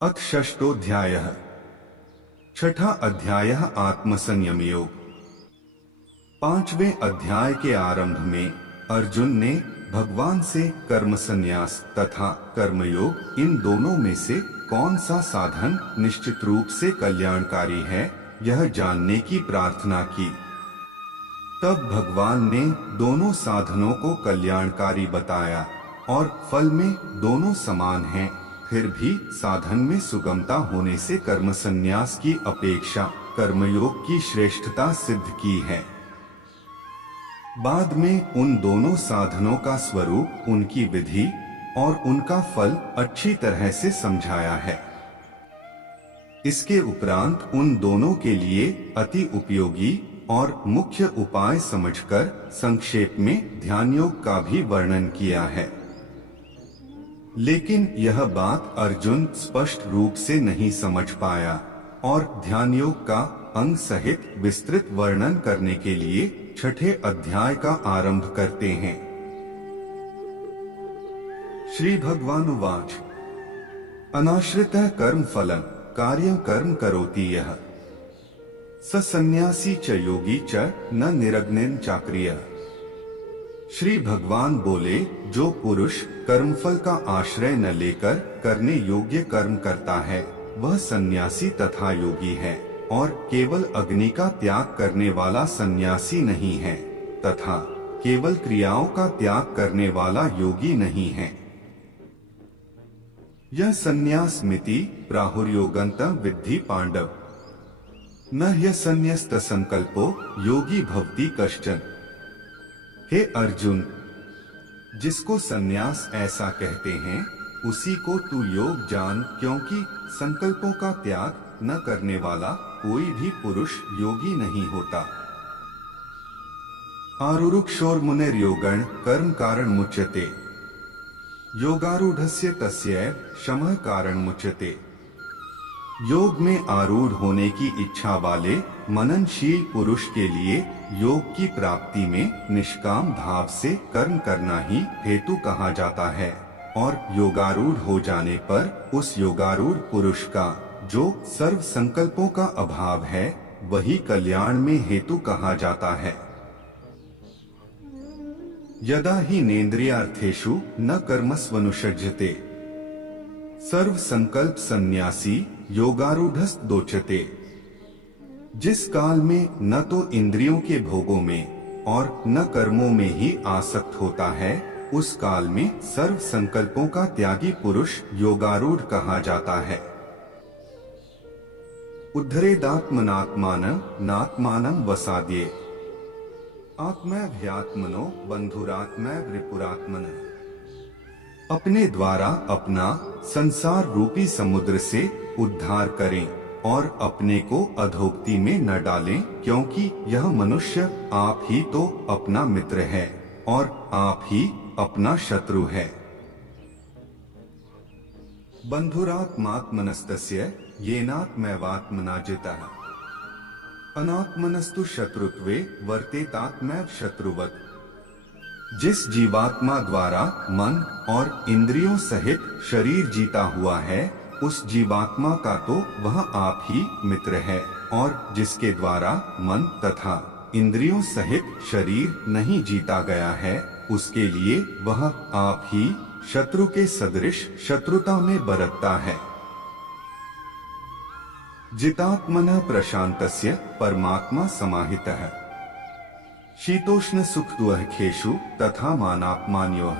अथ षष्ठोऽध्यायः। छठा अध्याय आत्मसंयम योग। पांचवें अध्याय के आरंभ में अर्जुन ने भगवान से कर्म संन्यास तथा कर्मयोग इन दोनों में से कौन सा साधन निश्चित रूप से कल्याणकारी है यह जानने की प्रार्थना की। तब भगवान ने दोनों साधनों को कल्याणकारी बताया और फल में दोनों समान हैं। फिर भी साधन में सुगमता होने से कर्म संन्यास की अपेक्षा कर्मयोग की श्रेष्ठता सिद्ध की है। बाद में उन दोनों साधनों का स्वरूप, उनकी विधि और उनका फल अच्छी तरह से समझाया है। इसके उपरांत उन दोनों के लिए अति उपयोगी और मुख्य उपाय समझकर संक्षेप में ध्यान योग का भी वर्णन किया है। लेकिन यह बात अर्जुन स्पष्ट रूप से नहीं समझ पाया और ध्यान योग का अंग सहित विस्तृत वर्णन करने के लिए छठे अध्याय का आरंभ करते हैं। श्री भगवान उवाच अनाश्रितः कर्म फलं कार्यं कर्म करोति यः स सन्यासी च योगी च न निरग्निं चाक्रियः। श्री भगवान बोले, जो पुरुष कर्मफल का आश्रय न लेकर करने योग्य कर्म करता है वह सन्यासी तथा योगी है, और केवल अग्नि का त्याग करने वाला सन्यासी नहीं है तथा केवल क्रियाओं का त्याग करने वाला योगी नहीं है। यह सन्यास मिति प्राहुर्योगन्तं विद्धि पांडव न ह्यसन्यस्त संकल्पो योगी भवति कश्चन। हे अर्जुन, जिसको सन्यास ऐसा कहते हैं उसी को तू योग जान, क्योंकि संकल्पों का त्याग न करने वाला कोई भी पुरुष योगी नहीं होता। आरुरुक्षोर्मुनिर्योगं कर्म कारण मुच्यते योगारूढ़स्य तस्यैव शमः कारण मुच्यते। योग में आरूढ़ होने की इच्छा वाले मननशील पुरुष के लिए योग की प्राप्ति में निष्काम भाव से कर्म करना ही हेतु कहा जाता है, और योगारूढ़ हो जाने पर उस योगारूढ़ पुरुष का जो सर्व संकल्पों का अभाव है वही कल्याण में हेतु कहा जाता है। यदा हि नेन्द्रियार्थेषु न कर्मस्वनुषज्यते सर्व संकल्प सन्यासी योगारूढ़स्तदोच्यते। जिस काल में न तो इंद्रियों के भोगों में और न कर्मों में ही आसक्त होता है उस काल में सर्व संकल्पों का त्यागी पुरुष योगारूढ़ कहा जाता है। उद्धरेदात्मनात्मानं नात्मानं वसाद्ये आत्मैव्ह्यात्मनो बंधुरात्मैव रिपुरात्मनः। अपने द्वारा अपना संसार रूपी समुद्र से उद्धार करें और अपने को अधोगति में न डालें, क्योंकि यह मनुष्य आप ही तो अपना मित्र है और आप ही अपना शत्रु है। बंधुरात्मात्मनस्तस्य येनात्मैवात्मना जितः अनात्मनस्तु शत्रुत्वे वर्तेतात्मैव शत्रुवत्। जिस जीवात्मा द्वारा मन और इंद्रियों सहित शरीर जीता हुआ है उस जीवात्मा का तो वह आप ही मित्र है, और जिसके द्वारा मन तथा इंद्रियों सहित शरीर नहीं जीता गया है उसके लिए वह आप ही शत्रु के सदृश शत्रुता में बरतता है। जितात्मनः प्रशांतस्य परमात्मा समाहितः शीतोष्ण सुख दुःखेषु तथा मानापमानयोः।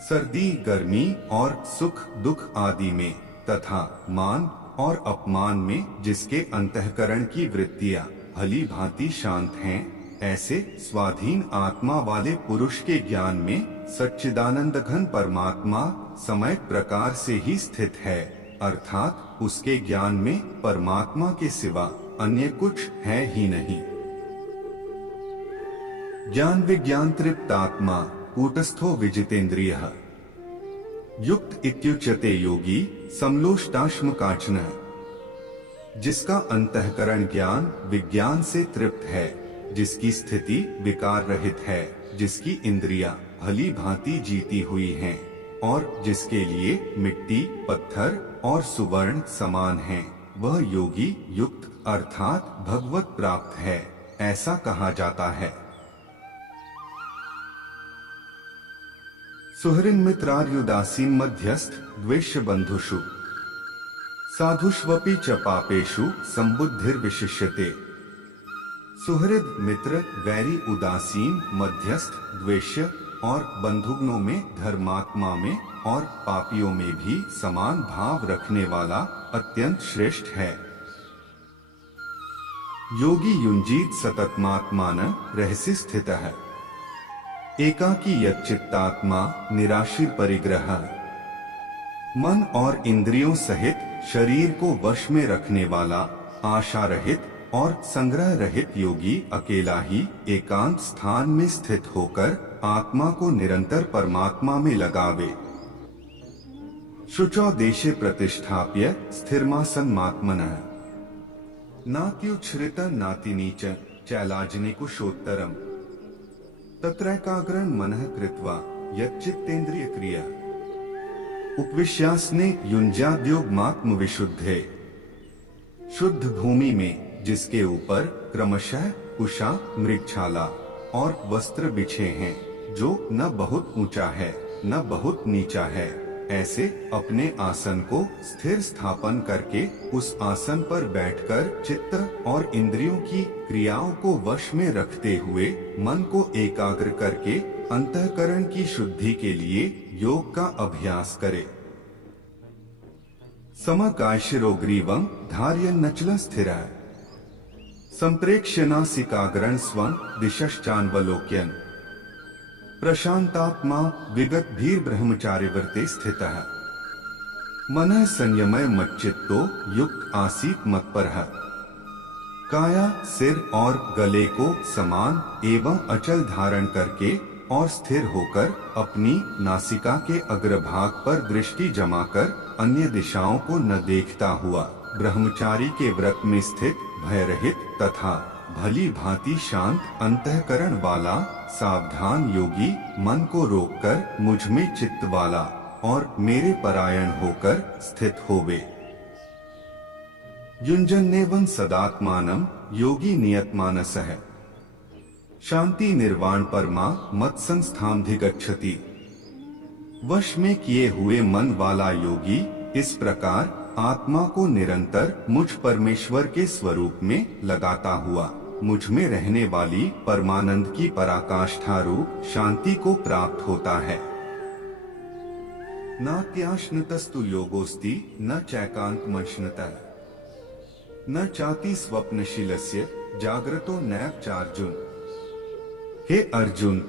सर्दी गर्मी और सुख दुख आदि में तथा मान और अपमान में जिसके अंतःकरण की वृत्तियां भली भांति शांत हैं, ऐसे स्वाधीन आत्मा वाले पुरुष के ज्ञान में सच्चिदानंद घन परमात्मा समय प्रकार से ही स्थित है, अर्थात उसके ज्ञान में परमात्मा के सिवा अन्य कुछ है ही नहीं। ज्ञान विज्ञान तृप्त आत्मा कूटस्थो विजितेन्द्रियः युक्त इत्युच्यते योगी समलोष्टाश्म काचनः। जिसका अंतःकरण ज्ञान विज्ञान से तृप्त है, जिसकी स्थिति विकार रहित है, जिसकी इंद्रियां भली भांति जीती हुई हैं, और जिसके लिए मिट्टी, पत्थर और सुवर्ण समान हैं, वह योगी युक्त अर्थात भगवत प्राप्त है, ऐसा कहा जाता है। सुहृन् मित्रार्युदासीन मध्यस्थ द्वेष्य बंधुषु साधुष्वपि च पापेषु संबुद्धिर्विशिष्यते। सुहृद मित्र, वैरी, उदासीन, मध्यस्थ, द्वेष्य और बंधुगणों में, धर्मात्मा में और पापियों में भी समान भाव रखने वाला अत्यंत श्रेष्ठ है। योगी युंजीत सततमात्मान रहस्य स्थित है। एकाकी यच्चित्तात्मा निराशीर परिग्रह। मन और इंद्रियों सहित शरीर को वश में रखने वाला, आशा रहित और संग्रह रहित योगी अकेला ही एकांत स्थान में स्थित होकर आत्मा को निरंतर परमात्मा में लगावे। शुचौ देशे प्रतिष्ठाप्य स्थिरमासन्मात्मनः नात्युच्छ्रित नातिनीच चैलाजनिकुशोत्तरम् तत्रैकाग्रं मनः कृत्वा यच्चित्तेन्द्रिय क्रिया उपविश्यासने युञ्ज्याद्योगमात्म विशुद्धे। शुद्ध भूमि में जिसके ऊपर क्रमशः उषा, मृगछाला और वस्त्र बिछे हैं, जो न बहुत ऊंचा है न बहुत नीचा है, ऐसे अपने आसन को स्थिर स्थापन करके उस आसन पर बैठकर चित्त और इंद्रियों की क्रियाओं को वश में रखते हुए मन को एकाग्र करके अंतःकरण की शुद्धि के लिए योग का अभ्यास करे। समकायशिरोग्रीवं धार्यन्नचलं स्थिरः संप्रेक्ष्य नासिकाग्रं स्वं दिशश्चान्वलोक्यन् प्रशांतात्मा विगत भीर ब्रह्मचारिव्रते स्थितः मनः संयमय मच्चित्तो युक्त आसीत मत्परः। काया, सिर और गले को समान एवं अचल धारण करके और स्थिर होकर अपनी नासिका के अग्रभाग पर दृष्टि जमाकर अन्य दिशाओं को न देखता हुआ ब्रह्मचारी के व्रत में स्थित, भयरहित तथा भली भांति शांत अंतःकरण वाला सावधान योगी मन को रोककर मुझ में चित्त वाला और मेरे परायण होकर स्थित होवे। युञ्जन्नेवं सदात्मानं योगी नियतमानसः शांति निर्वाण परमा मत्संस्थामधिगच्छति। वश में किए हुए मन वाला योगी इस प्रकार आत्मा को निरंतर मुझ परमेश्वर के स्वरूप में लगाता हुआ मुझ में रहने वाली परमानंद की पराकाष्ठा रूप शांति को प्राप्त होता है। नात्याश्नुतस्तु योगोस्ति न चैकान्तमश्नुतः न चाति स्वप्नशीलस्य जाग्रतो नैव चार्जुन। हे अर्जुन,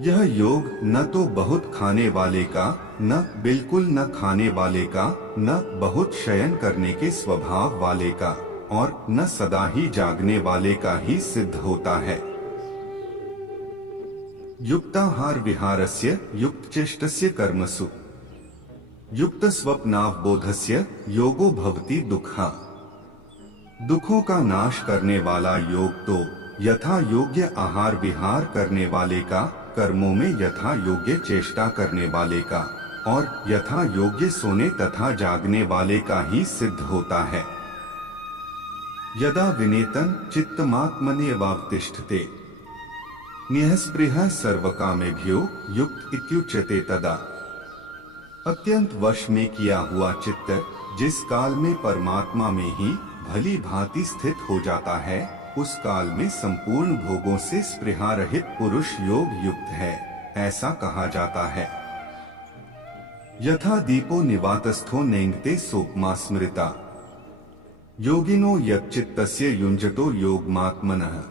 यह योग न तो बहुत खाने वाले का, न बिल्कुल न खाने वाले का, न बहुत शयन करने के स्वभाव वाले का और न सदा ही जागने वाले का ही सिद्ध होता है। युक्ताहार विहारस्य युक्त चेष्टस्य कर्मसु युक्त स्वप्नावबोधस्य योगो भवति दुःखा। दुखों का नाश करने वाला योग तो यथा योग्य आहार विहार करने वाले का, कर्मों में यथा योग्य चेष्टा करने वाले का और यथा योग्य सोने तथा जागने वाले का ही सिद्ध होता है। यदा विनेतन चित्तमात्मन्येवावतिष्ठते निःस्पृहः सर्वकामेभ्यो युक्त इत्युच्यते तदा। अत्यंत वश में किया हुआ चित्त जिस काल में परमात्मा में ही भली भांति स्थित हो जाता है, उस काल में संपूर्ण भोगों से स्पृहा रहित पुरुष योग युक्त है, ऐसा कहा जाता है। यथा दीपो निवातस्थो नेंगते सोपमा स्मृता योगिनो यच्चित्तस्य युञ्जतो योगमात्मनः।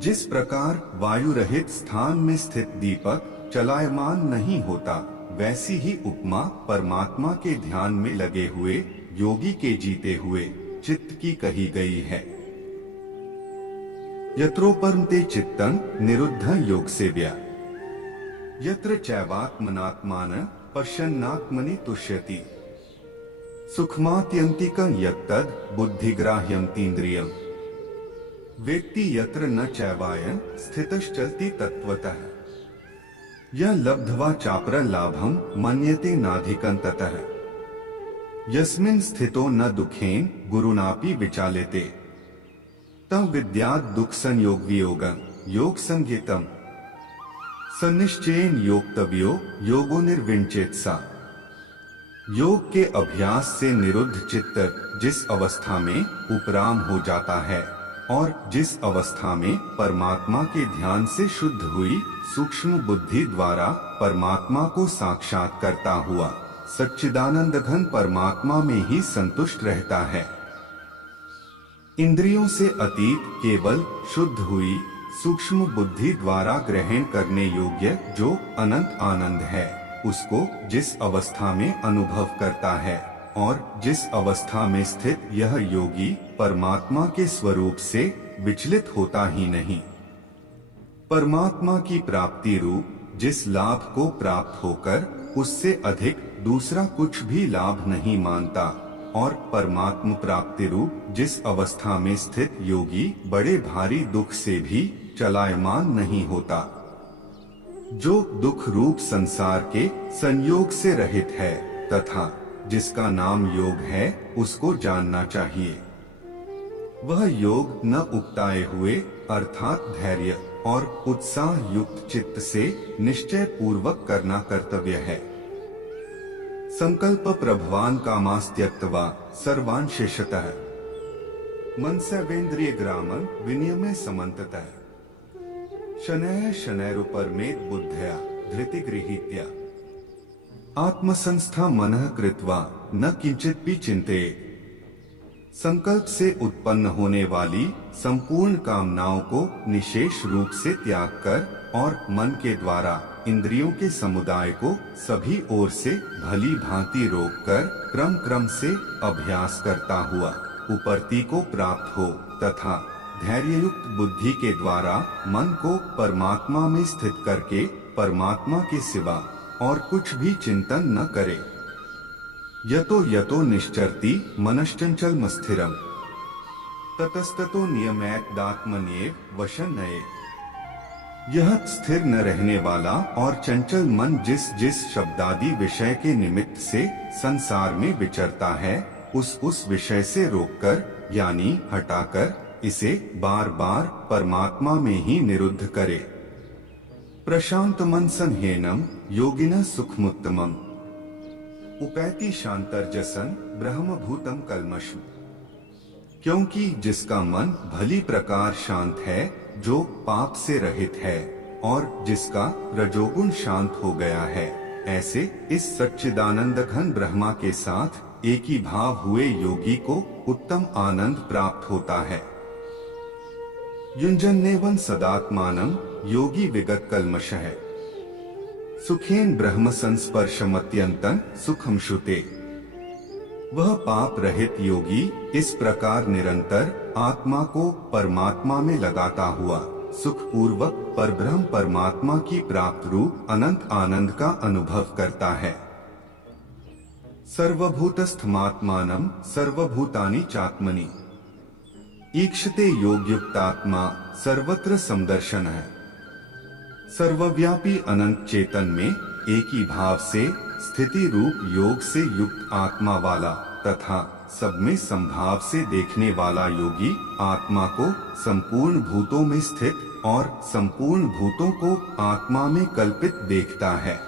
जिस प्रकार वायु रहित स्थान में स्थित दीपक चलायमान नहीं होता, वैसी ही उपमा परमात्मा के ध्यान में लगे हुए योगी के जीते हुए चित्त की कही गई है। यत्रोपरमते चित्तं निरुद्धं योग सेव्या यत्र चैवात्मनात्मानं पश्यन्नात्मनि तुष्यति। सुखमात्यन्तिकं यत्तद् बुद्धिग्राह्यं तीन्द्रियम् वेत्ति यत्र न चैवायं स्थितश्चलति तत्वतः। यह लब्ध्वा चापर लाभम मन्यते नाधिकं ततः यस्मिन् स्थितो न दुखेन गुरुनापि विचाल्यते तं विद्यात् दुख संयोग वियोगं योग संज्ञितम् सन्निश्चयेन योक्तव्यो योगो निर्विण्चेत सा। योग के अभ्यास से निरुद्ध चित्त जिस अवस्था में उपराम हो जाता है और जिस अवस्था में परमात्मा के ध्यान से शुद्ध हुई सूक्ष्म बुद्धि द्वारा परमात्मा को साक्षात करता हुआ सच्चिदानंद घन परमात्मा में ही संतुष्ट रहता है। इंद्रियों से अतीत केवल शुद्ध हुई सूक्ष्म बुद्धि द्वारा ग्रहण करने योग्य जो अनंत आनंद है, उसको जिस अवस्था में अनुभव करता है और जिस अवस्था में स्थित यह योगी परमात्मा के स्वरूप से विचलित होता ही नहीं, परमात्मा की प्राप्ति रूप जिस लाभ को प्राप्त होकर उससे अधिक दूसरा कुछ भी लाभ नहीं मानता और परमात्मा प्राप्ति रूप जिस अवस्था में स्थित योगी बड़े भारी दुख से भी चलायमान नहीं होता, जो दुख रूप संसार के संयोग से रहित है तथा जिसका नाम योग है, उसको जानना चाहिए। वह योग न उकताए हुए अर्थात धैर्य और उत्साह युक्त चित्त से निश्चय पूर्वक करना कर्तव्य है। संकल्प प्रभवान कामास्त्यक्त्वा सर्वान् शेषतः मनसवेन्द्रिय ग्रामं विनियमे समन्ततः शनैः शनैरुपरमेत बुद्धया धृति गृहीत्या आत्मसंस्था मनः कृत्वा न किंचित भी चिंतेत। संकल्प से उत्पन्न होने वाली संपूर्ण कामनाओं को निशेष रूप से त्याग कर और मन के द्वारा इंद्रियों के समुदाय को सभी ओर से भली भांति रोककर क्रम क्रम से अभ्यास करता हुआ उपरति को प्राप्त हो तथा धैर्ययुक्त बुद्धि के द्वारा मन को परमात्मा में स्थित करके परमात्मा के सिवा और कुछ भी चिंतन न करे। यतो यतो निश्चरति मनश्चंचल स्थिरम ततस्ततो नियमैदात्मन्येव वशं नयेत्। यह स्थिर न रहने वाला और चंचल मन जिस जिस शब्दादि विषय के निमित्त से संसार में विचरता है उस विषय से रोककर यानी हटाकर इसे बार बार परमात्मा में ही निरुद्ध करे। प्रशांत मन संह्येनम योगिनः सुखमुत्तमम् उपैति शांतर्जसन ब्रह्मभूतम कल्मषम्। क्योंकि जिसका मन भली प्रकार शांत है, जो पाप से रहित है और जिसका रजोगुण शांत हो गया है, ऐसे इस सच्चिदानंद घन ब्रह्मा के साथ एक ही भाव हुए योगी को उत्तम आनंद प्राप्त होता है। युञ्जन्नेवं सदात्मानं योगी विगत कल्मषः सुखेन ब्रह्म संस्पर्शमत्यंतं सुखम श्रुते। वह पाप रहित योगी इस प्रकार निरंतर आत्मा को परमात्मा में लगाता हुआ सुख पूर्वक परब्रह्म परमात्मा की प्राप्त रूप अनंत आनंद का अनुभव करता है। सर्वभूतस्थमात्मानं सर्वभूतानि चात्मनि ईक्षते योगयुक्तात्मा सर्वत्र समदर्शनः। सर्वव्यापी अनंत चेतन में एक ही भाव से स्थिति रूप योग से युक्त आत्मा वाला तथा सब में संभाव से देखने वाला योगी आत्मा को संपूर्ण भूतों में स्थित और संपूर्ण भूतों को आत्मा में कल्पित देखता है।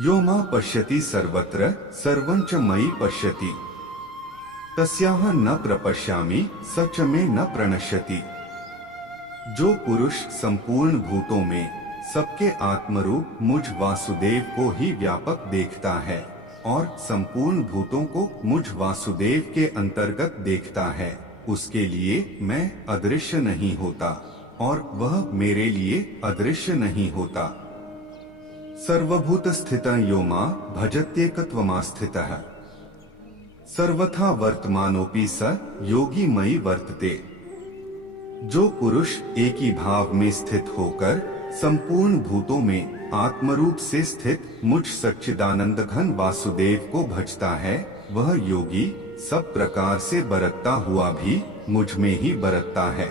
यो मां पश्यति सर्वत्र सर्वं च मयि पश्यति तस्याह न प्रपश्यामि स च मे न प्रणश्यति। जो पुरुष संपूर्ण भूतों में सबके आत्मरूप मुझ वासुदेव को ही व्यापक देखता है और संपूर्ण भूतों को मुझ वासुदेव के अंतर्गत देखता है, उसके लिए मैं अदृश्य नहीं होता और वह मेरे लिए अदृश्य नहीं होता। सर्वभूत स्थितं यो मां भजत्येकत्वमास्थितः सर्वथा वर्तमानोपि स योगी मयि वर्तते। जो पुरुष एक ही भाव में स्थित होकर संपूर्ण भूतों में आत्मरूप से स्थित मुझ सच्चिदानंद घन वासुदेव को भजता है, वह योगी सब प्रकार से बरतता हुआ भी मुझ में ही बरतता है।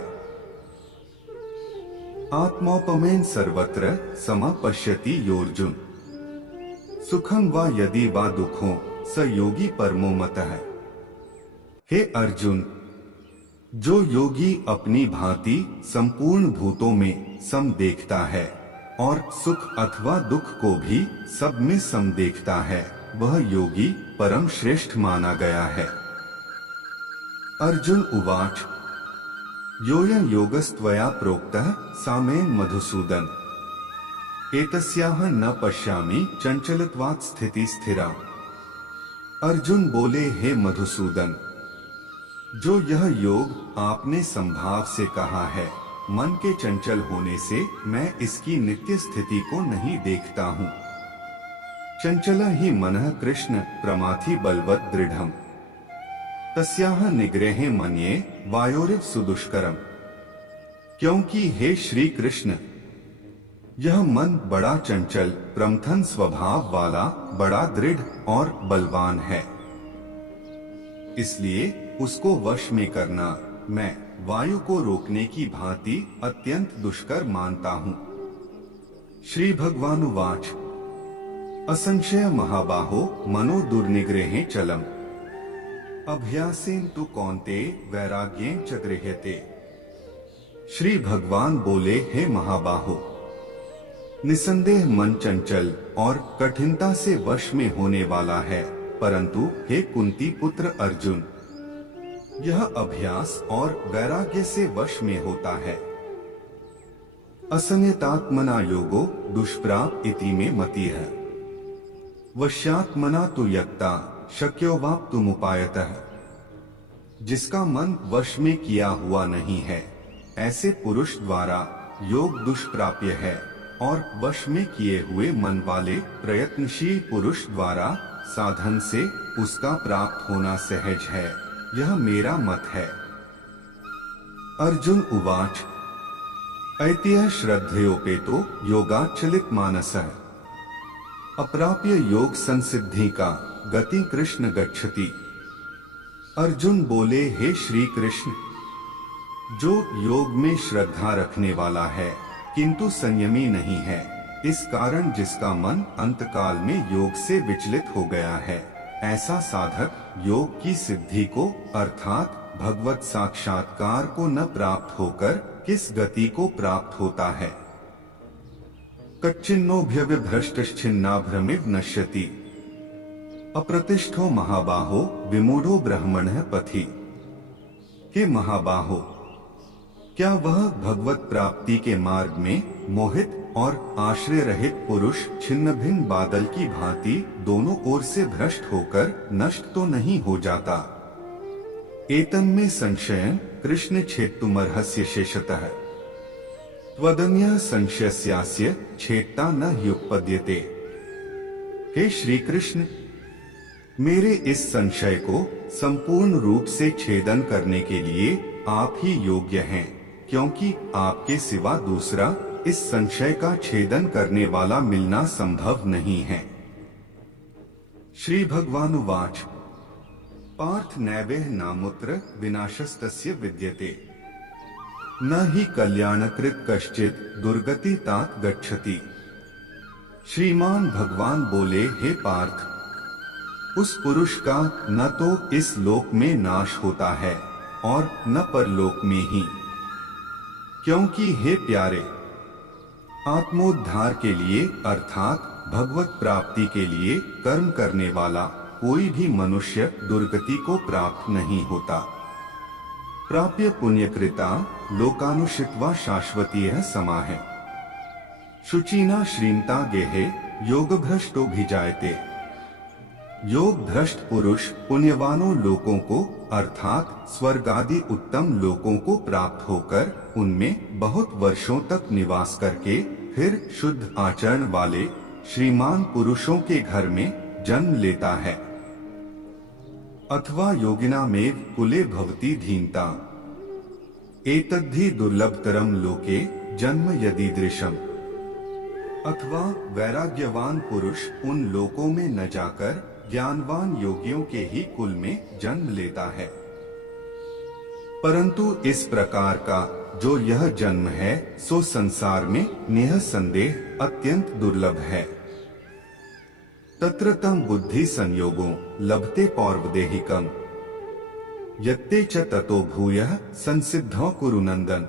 आत्मोपमेन सर्वत्र समपश्यति योर्जुन। सुखम वा यदि वा दुखों स योगी परमो मतः। हे अर्जुन, जो योगी अपनी भांति संपूर्ण भूतों में सम देखता है और सुख अथवा दुख को भी सब में सम देखता है, वह योगी परम श्रेष्ठ माना गया है। अर्जुन उवाच योऽयं योगस्त्वया प्रोक्तः सामेन मधुसूदन एतस्याह न पश्यामि चंचलत्वात् स्थिति स्थिरा। अर्जुन बोले, हे मधुसूदन, जो यह योग आपने संभाव से कहा है, मन के चंचल होने से मैं इसकी नित्य स्थिति को नहीं देखता हूँ। चंचल ही मनः कृष्ण प्रमाथि बलवत् दृढ़म् तस्याह निग्रहे मन्ये वायोरिव सुदुष्करम। क्योंकि हे श्री कृष्ण, यह मन बड़ा चंचल प्रमथन स्वभाव वाला, बड़ा दृढ़ और बलवान है, इसलिए उसको वश में करना मैं वायु को रोकने की भांति अत्यंत दुष्कर मानता हूँ। श्री भगवानुवाच असंशय महाबाहो मनो दुर्निग्रहे चलम अभ्यासेन तु कौन्तेय वैराग्येन च गृह्यते। श्री भगवान बोले, हे महाबाहो, निसंदेह मन चंचल और कठिनता से वश में होने वाला है, परंतु हे कुंती पुत्र अर्जुन, यह अभ्यास और वैराग्य से वश में होता है। असंयतात्मना योगो दुष्प्राप इति में मति है। वश्यात्मना तु यत्ता शक्यो वाप्तुमुपायतः। जिसका मन वश में किया हुआ नहीं है, ऐसे पुरुष द्वारा योग दुष्प्राप्य है, और वश में किए हुए मन वाले प्रयत्नशील पुरुष द्वारा साधन से उसका प्राप्त होना सहज है। यह मेरा मत है। अर्जुन उवाच ऐतिह्य श्रद्धयोपेतो योगाचलित मानसः अप्राप्य योग संसिद्धि का गति कृष्ण गच्छति। अर्जुन बोले, हे श्री कृष्ण, जो योग में श्रद्धा रखने वाला है किंतु संयमी नहीं है, इस कारण जिसका मन अंतकाल में योग से विचलित हो गया है, ऐसा साधक योग की सिद्धि को अर्थात भगवत साक्षात्कार को न प्राप्त होकर किस गति को प्राप्त होता है। कच्चिन्नोऽभ्यविभ्रष्टश्चिन्नाभ्रमिव नश्यति अप्रतिष्ठो महाबाहो विमूढ़ो ब्रह्मणः पथि। हे महाबाहो, क्या वह भगवत प्राप्ति के मार्ग में मोहित और आश्रय रहित पुरुष छिन्न भिन्न बादल की भांति दोनों ओर से भ्रष्ट होकर नष्ट तो नहीं हो जाता। एतन्मे संशयं कृष्ण छेत्तुमर्हस्य शेषतः त्वदन्यः संशयस्यास्य छेत्ता न ह्युपपद्यते। हे श्री कृष्ण, मेरे इस संशय को संपूर्ण रूप से छेदन करने के लिए आप ही योग्य हैं, क्योंकि आपके सिवा दूसरा इस संशय का छेदन करने वाला मिलना संभव नहीं है। श्री भगवानुवाच पार्थ नैवेह नामुत्र विनाशस्तस्य विद्यते न हि कल्याणकृत कश्चित दुर्गति तात गच्छति। श्रीमान भगवान बोले, हे पार्थ, उस पुरुष का न तो इस लोक में नाश होता है और न परलोक में ही, क्योंकि हे प्यारे, आत्मोद्धार के लिए अर्थात भगवत प्राप्ति के लिए कर्म करने वाला कोई भी मनुष्य दुर्गति को प्राप्त नहीं होता। प्राप्य पुण्यकृता लोकानुषित्वा शाश्वतीयः समाः। शुचिना श्रीमता गेहे योगभ्रष्टो भिजायते। योग भ्रष्ट पुरुष पुण्यवानों लोकों को अर्थात स्वर्ग आदि उत्तम लोकों को प्राप्त होकर उनमें बहुत वर्षों तक निवास करके फिर शुद्ध आचरण वाले श्रीमान पुरुषों के घर में जन्म लेता है। अथवा योगिना मेव कुले भवति धीमता एतद्धि दुर्लभतरम लोके जन्म यदीदृशम। अथवा वैराग्यवान पुरुष उन लोकों में न जाकर ज्ञानवान योगियों के ही कुल में जन्म लेता है। परंतु इस प्रकार का जो यह जन्म है सो संसार में निःसंदेह अत्यंत दुर्लभ है। तत्र तं बुद्धि संयोगो लभते पौर्वदेहिकम् यत्ते च ततो भूयः संसिद्धौ कुरु नंदन।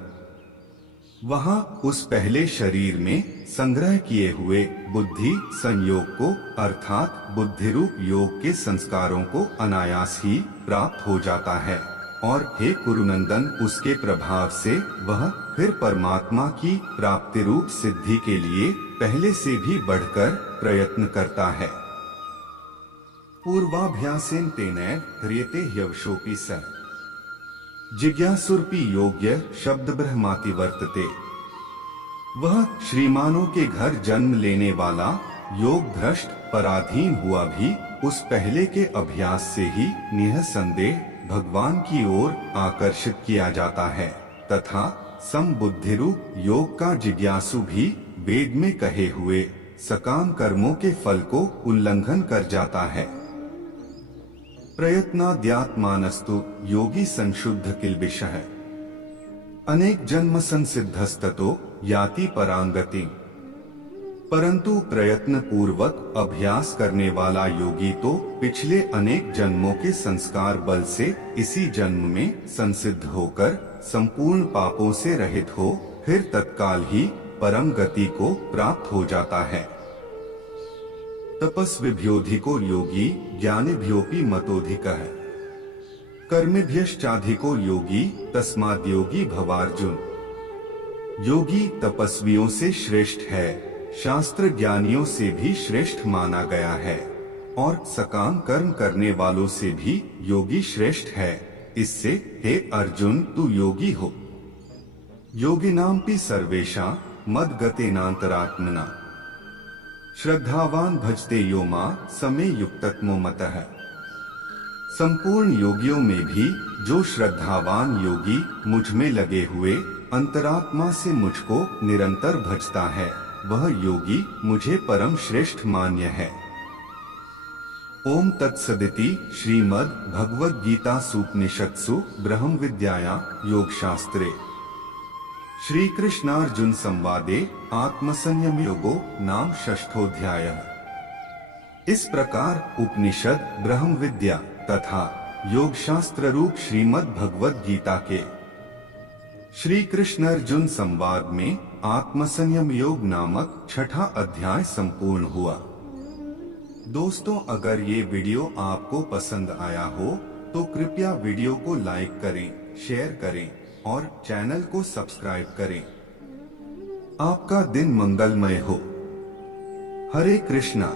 वहां उस पहले शरीर में संग्रह किए हुए बुद्धि संयोग को अर्थात बुद्धि रूप योग के संस्कारों को अनायास ही प्राप्त हो जाता है और हे कुरुनंदन उसके प्रभाव से वह फिर परमात्मा की प्राप्ति रूप सिद्धि के लिए पहले से भी बढ़कर प्रयत्न करता है। पूर्वाभ्यासेन तेनैव ह्रियते ह्यवशोऽपि सः जिज्ञासुरपि योग्य शब्द ब्रह्माति वर्तते। वह श्रीमानों के घर जन्म लेने वाला योग भ्रष्ट पराधीन हुआ भी उस पहले के अभ्यास से ही निःसंदेह भगवान की ओर आकर्षित किया जाता है तथा समबुद्धि रूप योग का जिज्ञासु भी वेद में कहे हुए सकाम कर्मों के फल को उल्लंघन कर जाता है। प्रयत्नाद्यात्मानस्तु योगी संशुद्ध किल्बिषः अनेक जन्म संसिद्धस्ततो याति परांगति। परंतु प्रयत्न पूर्वक अभ्यास करने वाला योगी तो पिछले अनेक जन्मों के संस्कार बल से इसी जन्म में संसिद्ध होकर संपूर्ण पापों से रहित हो फिर तत्काल ही परम गति को प्राप्त हो जाता है। तपस्विभ्योऽधिको योगी ज्ञानिभ्योऽपि मतोऽधिकः कर्मिभ्यश्चाधिको योगी तस्माद्योगी भवार्जुन। योगी तपस्वियों से श्रेष्ठ है, शास्त्र ज्ञानियों से भी श्रेष्ठ माना गया है और सकाम कर्म करने वालों से भी योगी श्रेष्ठ है। इससे हे अर्जुन तू योगी हो। योगिनामपि सर्वेषां मद्गतेनान्तरात्मना श्रद्धावान भजते यो मां समे युक्ततमो मतः। संपूर्ण योगियों में भी जो श्रद्धावान योगी मुझ में लगे हुए अंतरात्मा से मुझको निरंतर भजता है वह योगी मुझे परम श्रेष्ठ मान्य है। ओम तत्सदिति श्रीमद् भगवद गीता सूपनिषत्सु ब्रह्म विद्यायां योग शास्त्रे श्री कृष्णार्जुन संवादे आत्मसंयम योगो नाम षष्ठोऽध्यायः। इस प्रकार उपनिषद ब्रह्म विद्या तथा योग शास्त्र रूप श्रीमद् भगवद गीता के श्री कृष्ण अर्जुन संवाद में आत्मसंयम योग नामक छठा अध्याय संपूर्ण हुआ। दोस्तों अगर ये वीडियो आपको पसंद आया हो तो कृपया वीडियो को लाइक करें, शेयर करें और चैनल को सब्सक्राइब करें। आपका दिन मंगलमय हो। हरे कृष्णा।